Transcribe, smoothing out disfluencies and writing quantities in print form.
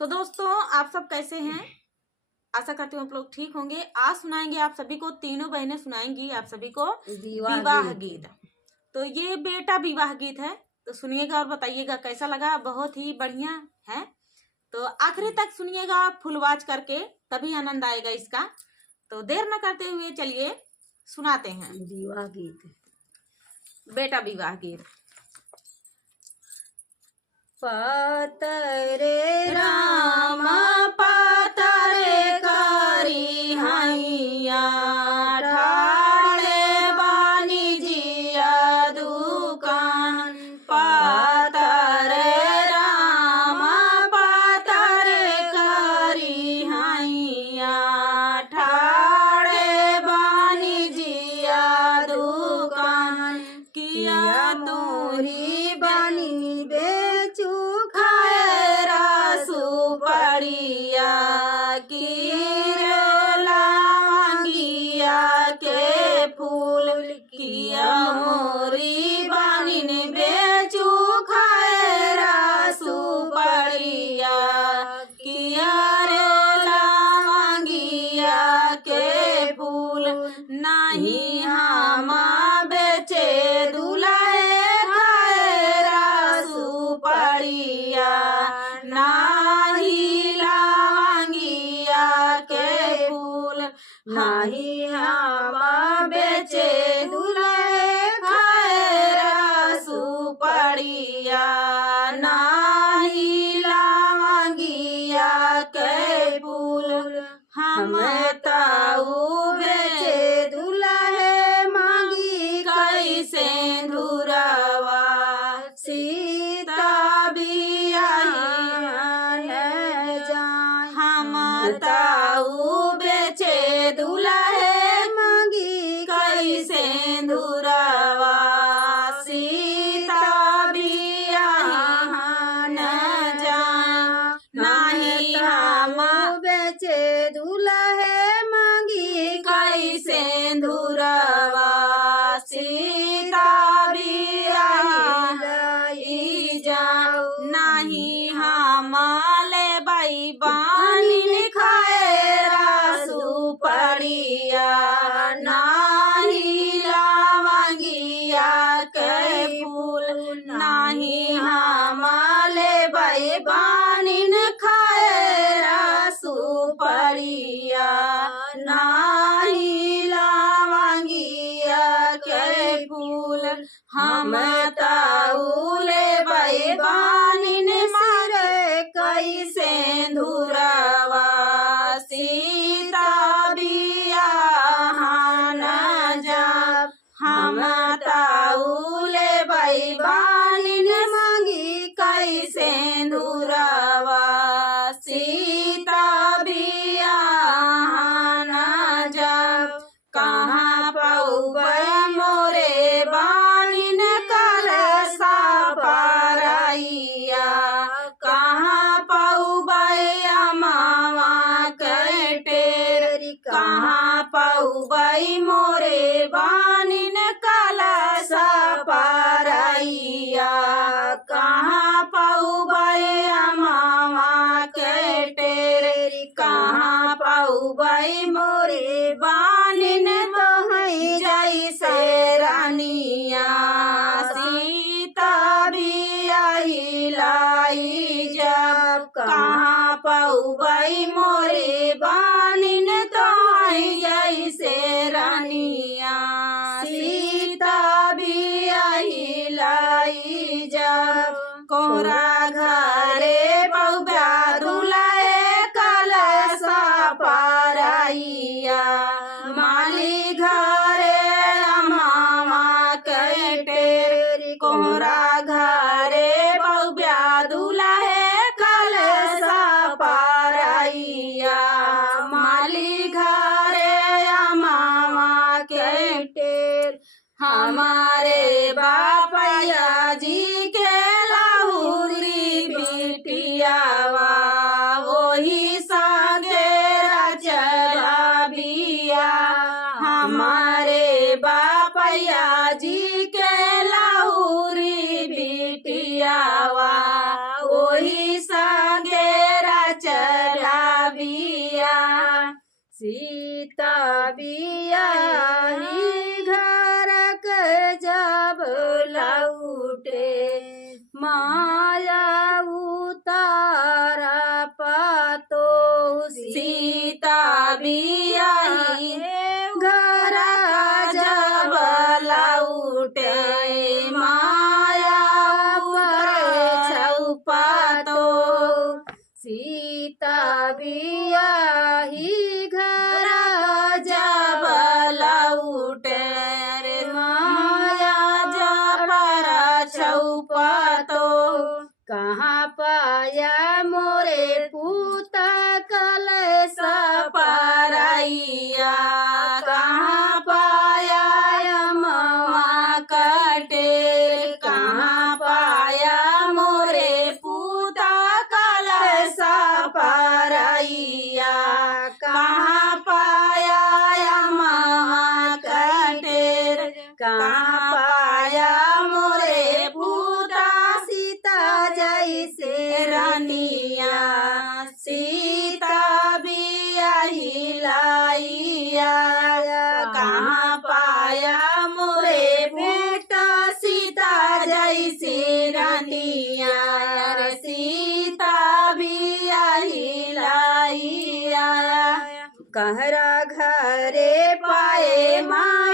तो दोस्तों आप सब कैसे हैं? आशा करती हूँ आप लोग ठीक होंगे। आज सुनाएंगे आप सभी को, तीनों बहनें सुनाएंगी आप सभी को विवाह गीत। तो ये बेटा विवाह गीत है, तो सुनिएगा और बताइएगा कैसा लगा। बहुत ही बढ़िया है, तो आखिरी तक सुनिएगा फुल वॉच करके, तभी आनंद आएगा इसका। तो देर न करते हुए चलिए सुनाते हैं विवाह गीत। बेटा विवाह गीत। पतरे राम पतरे करी हैया ठाड़े बानी जिया दुकान। पतरे राम पतरे करी हैया ठाड़े बानी जिया दुकान। किया तोरी बानी बेचू खाए रासू पड़िया की लांगिया के फूल। किया मोरी बानी बेचू खाए रासू पड़िया किया रे लांगिया के फूल। नहीं हम बेचे दुलाए खाए रासू पड़िया नाही लांगिया के फूल। नाही हम बेचे दुलाए खाए रासू पड़िया नाही लांगिया के फूल। हम ताऊ बेचे दुल्हे मांगी कैसे धुरावा। सीता बियाही जाए हम ताऊ बेचे दुल्हे मांगी कैसे धुरावा। सीता बियाही जाए नाही हम बेचे दुल्हे मांगी कैसे धुरावा। सीता बियाही जाओ नाही हम ले बाई बानी खाए रासू पड़िया नाही लांगिया के फूल। नाही हम ले बाई बानी खाए रासू पड़िया नाही लांगिया के फूल। हम ताऊले बाई बानी मारे कैसे धुरावा। सीता बियाहन जाब हम ताऊले बाई बानी मांगी कैसे धुरावा। सीता बियाहन जाब कहाँ पौबै मोरे बानिन कलसा पारैया। कहाँ पौबै अमावा के टेर। कहाँ पौबै मोरे बानिन कलसा पारैया। कहाँ पौबै अमावा के टेर। कहाँ पौबै मोरे बानिन तोहई जैसे रानिया। सीता बियाही लाई जब कहाँ पौबै मोरे बानिन तोहई जैसे रानिया। सीता बियाही लाई जब कोरा घरे बउबा दुलाए कलसा पारैया। माली घरे अमावा के टेर। कोरा घरे बउबा दुलाए कलसा पारैया। माली घरे अमावा के टेर। हमारे बापैया जी के लाहुरी बिटियावा वही संगे चला बिया। हमारे बापैया जी के लाहुरी बिटियावा वही संगे बिया सीता बियाही घर के जब लौटे माया उतारा पातो सीता बियाही घर जब लौटे माया छौपातो सीता बियाही घर जब लौटे माया जब छौपातो कहाँ पाया मोरे पूत कलश पारैया कहाँ पाया अमवा कटे कहाँ पाया मोरे पूत कलश पारैया कहाँ पाया अमवा कटे कहाँ पाया मोरे पूता सीता जैसे रानिया सीता बियाही लाइया कहाँ पाया मोरे बेटा सीता जैसे रानिया सीता बियाही लाइया कहरा घरे पाए माँ